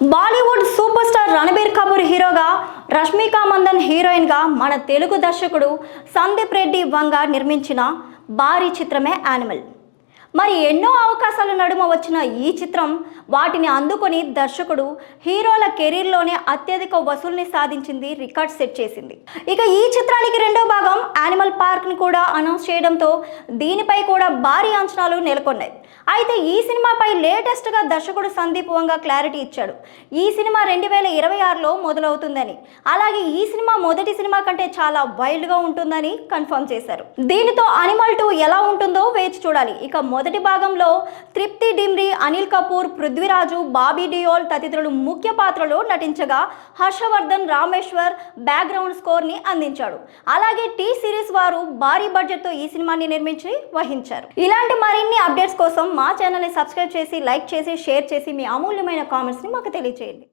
Bollywood super star Ranbir Kapoor హీరోగా, రష్మిక మందన్ హీరోయిన్గా మన తెలుగు దర్శకుడు సందీప్ రెడ్డి వంగ నిర్మించిన భారీ చిత్రమే యానిమల్. మరి ఎన్నో అవకాశాల నడుమ వచ్చిన ఈ చిత్రం వాటిని అందుకొని దర్శకుడు హీరోల కెరీర్లోనే అత్యధిక వసూల్ని సాధించింది, రికార్డ్ సెట్ చేసింది. ఇక ఈ చిత్రానికి రెండో భాగం యానిమల్ పార్క్ని కూడా అనౌన్స్ చేయడంతో దీనిపై కూడా భారీ అంచనాలు నెలకొన్నాయి. అయితే ఈ సినిమాపై లేటెస్ట్గా దర్శకుడు సందీప్ వంగ క్లారిటీ ఇచ్చాడు. ఈ సినిమా 2026లో మొదలవుతుందని, అలాగే ఈ సినిమా మొదటి సినిమా కంటే చాలా వైల్డ్గా ఉంటుందని కన్ఫర్మ్ చేశారు. దీనితో అనిమల్ 2 ఎలా ఉంటుందో వేచి చూడాలి. ఇక మొదటి భాగంలో తృప్తి డిమ్రీ, అనిల్ కపూర్, పృథ్వీరాజు, బాబీ డియోల్ తదితరులు ముఖ్య పాత్రలో నటించగా, హర్షవర్ధన్ రామేశ్వర్ బ్యాక్గ్రౌండ్ స్కోర్ని అందించాడు. అలాగే టీ సిరీస్ వారు భారీ బడ్జెట్తో ఈ సినిమాని నిర్మించి వహించారు. ఇలాంటి మరిన్ని అప్డేట్స్ కోసం మా ఛానల్ని సబ్స్క్రైబ్ చేసి, లైక్ చేసి, షేర్ చేసి మీ అమూల్యమైన కామెంట్స్ని మాకు తెలియజేయండి.